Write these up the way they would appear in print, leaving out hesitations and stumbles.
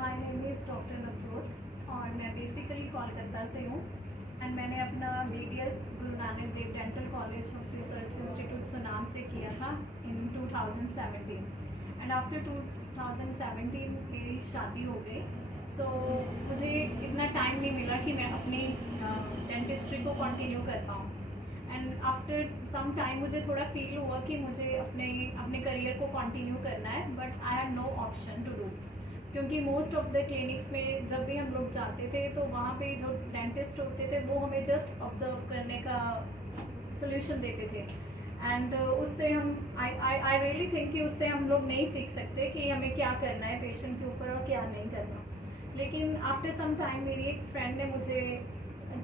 My name is doctor Navjot और मैं basically Kolkata से हूँ एंड मैंने अपना BDS Guru Nanak Dev dental college of research institute Sunam से किया था इन 2017 एंड आफ्टर 2017 मेरी शादी हो गई। सो मुझे इतना टाइम नहीं मिला कि मैं अपनी डेंटिस्ट्री को कंटिन्यू कर पाऊँ एंड आफ्टर सम टाइम मुझे थोड़ा फील हुआ कि मुझे अपने करियर को कंटिन्यू करना है, but I had no option to do, क्योंकि मोस्ट ऑफ द क्लिनिक्स में जब भी हम लोग जाते थे तो वहाँ पे जो डेंटिस्ट होते थे वो हमें जस्ट ऑब्जर्व करने का सोल्यूशन देते थे एंड उससे हम आई रियली थिंक कि उससे हम लोग नहीं सीख सकते कि हमें क्या करना है पेशेंट के ऊपर और क्या नहीं करना। लेकिन आफ्टर सम टाइम मेरी एक फ्रेंड ने मुझे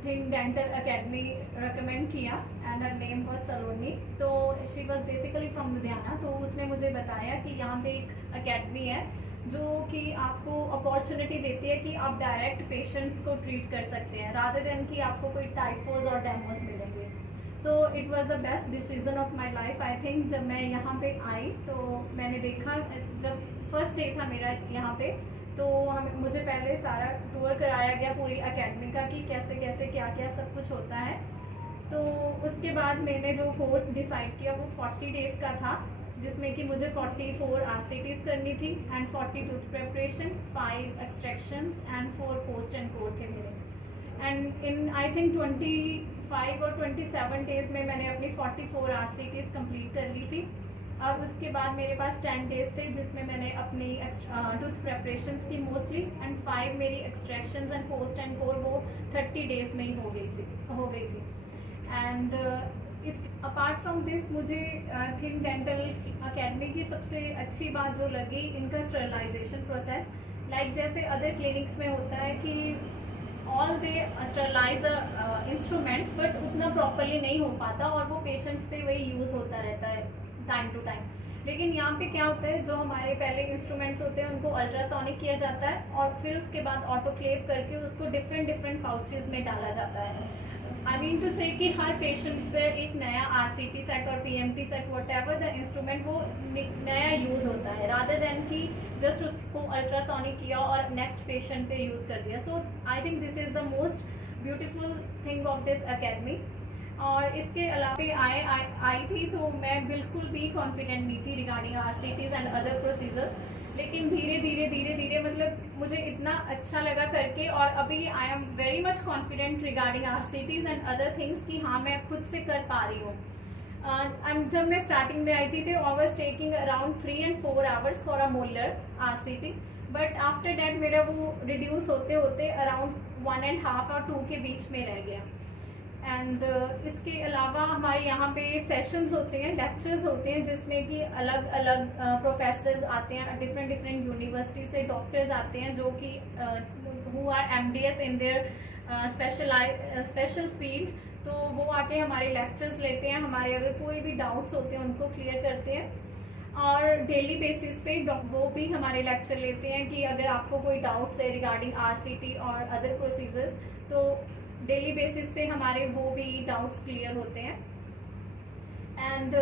थिंक डेंटल अकेडमी रिकमेंड किया एंड हर नेम वाज सलोनी। तो she was basically from Ludhiana. तो उसने मुझे बताया कि यहाँ पे एक अकेडमी है जो कि आपको अपॉर्चुनिटी देती है कि आप डायरेक्ट पेशेंट्स को ट्रीट कर सकते हैं रादर देन कि आपको कोई टाइफोज और डेमोज मिलेंगे। So it was the best decision of my life I think. जब मैं यहाँ पे आई तो मैंने देखा, जब फर्स्ट डे था मेरा यहाँ पे, तो मुझे पहले सारा टूर कराया गया पूरी एकेडमी का कि कैसे कैसे क्या क्या सब कुछ होता है। तो उसके बाद मैंने जो कोर्स डिसाइड किया वो 40 डेज़ का था, जिसमें कि मुझे 44 RCTs करनी थी and 40 tooth preparation, 5 extractions and 4 post and core थे मेरे। एंड इन आई थिंक 25 और 27 डेज़ में मैंने अपनी 44 RCTs कंप्लीट कर ली थी। और उसके बाद मेरे पास 10 डेज़ थे जिसमें मैंने अपनी टूथ प्रेपरेशंस की मोस्टली एंड 5 मेरी extractions and post and core वो 30 डेज़ में ही हो गई थी। एंड इस अपार्ट फ्रॉम दिस मुझे थिंक डेंटल अकेडमी की सबसे अच्छी बात जो लगी, इनका स्टरलाइजेशन प्रोसेस। लाइक जैसे अदर क्लिनिक्स में होता है कि all they sterilise the instruments but उतना प्रॉपरली नहीं हो पाता और वो पेशेंट्स पे वही यूज़ होता रहता है टाइम टू टाइम। लेकिन यहाँ पे क्या होता है, जो हमारे पहले इंस्ट्रूमेंट्स होते हैं उनको अल्ट्रासोनिक किया जाता है और फिर उसके बाद ऑटोक्लेव करके उसको डिफरेंट पाउचेस में डाला जाता है। आई मीन टू से कि हर पेशेंट पे एक नया RCT सेट और PMT set whatever the instrument वो नया यूज़ होता है रादर देन कि जस्ट उसको अल्ट्रासोनिक किया और नेक्स्ट पेशेंट पे यूज़ कर दिया। So I think this is the most beautiful thing of this academy. और इसके अलावा आई थी तो मैं बिल्कुल भी कॉन्फिडेंट नहीं थी regarding RCTs and other procedures, लेकिन धीरे धीरे मतलब मुझे इतना अच्छा लगा करके और अभी I am very much confident regarding RCTs and other things कि हाँ मैं खुद से कर पा रही हूँ। जब मैं स्टार्टिंग में आई थी तो I was taking around 3 and 4 hours for a molar RCT, but after that मेरा वो रिड्यूस होते होते अराउंड 1.5 और 2 के बीच में रह गया। एंड इसके अलावा हमारे यहाँ पे सेशंस होते हैं, लेक्चर्स होते हैं जिसमें कि अलग अलग प्रोफेसर्स आते हैं डिफरेंट यूनिवर्सिटी से, डॉक्टर्स आते हैं जो कि who are MDS in their special field. तो वो आके हमारे लेक्चर्स लेते हैं, हमारे अगर कोई भी डाउट्स होते हैं उनको क्लियर करते हैं और डेली बेसिस पे वो भी हमारे लेक्चर लेते हैं कि अगर आपको कोई डाउट्स है रिगार्डिंग RCT और अदर प्रोसीजर्स तो डेली बेसिस पे हमारे वो भी डाउट्स क्लियर होते हैं। And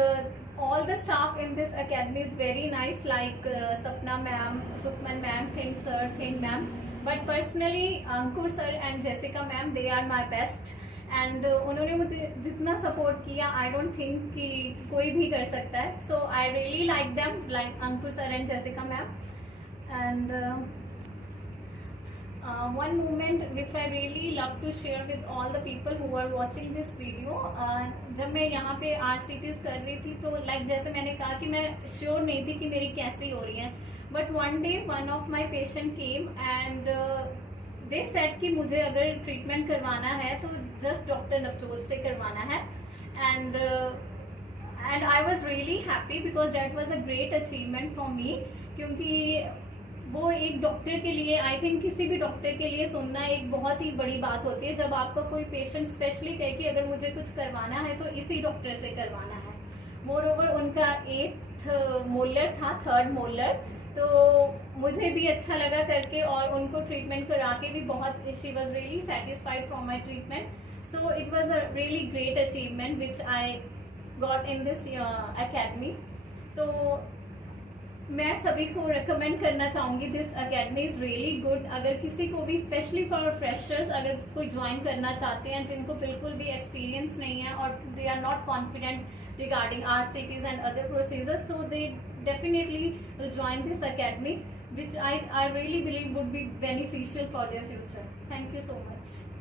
all the staff in this academy is very nice, like Sapna ma'am, Sukhman ma'am, thing sir, thing ma'am, but personally Ankur sir and Jessica ma'am they are my best. And उन्होंने मुझे जितना support किया I don't think कि कोई भी कर सकता है। So I really like them, like Ankur sir and Jessica ma'am. And one moment which I really love to share with all the people who are watching this video, जब मैं यहाँ पे RCTs कर रही थी तो like जैसे मैंने कहा कि मैं श्योर नहीं थी कि मेरी कैसी हो रही है, but one day one of my patient came and they said कि मुझे अगर ट्रीटमेंट करवाना है तो जस्ट डॉक्टर नवजोत से करवाना है। and I was really happy because that was a great achievement for me, क्योंकि वो एक डॉक्टर के लिए, आई थिंक किसी भी डॉक्टर के लिए सुनना एक बहुत ही बड़ी बात होती है जब आपका कोई पेशेंट स्पेशली कहे कि अगर मुझे कुछ करवाना है तो इसी डॉक्टर से करवाना है। मोर ओवर उनका 8th मोलर था, 3rd मोलर, तो मुझे भी अच्छा लगा करके और उनको ट्रीटमेंट करा के भी बहुत, she was really satisfied from my treatment. So it was a really great achievement which I got in this academy. तो मैं सभी को रिकमेंड करना चाहूँगी, this academy is really good. अगर किसी को भी, स्पेशली फॉर फ्रेशर्स, अगर कोई ज्वाइन करना चाहते हैं जिनको बिल्कुल भी एक्सपीरियंस नहीं है और they are not confident regarding RCTs and other procedures, so they definitely will join this academy, which I really believe would be beneficial for their future. Thank you so much.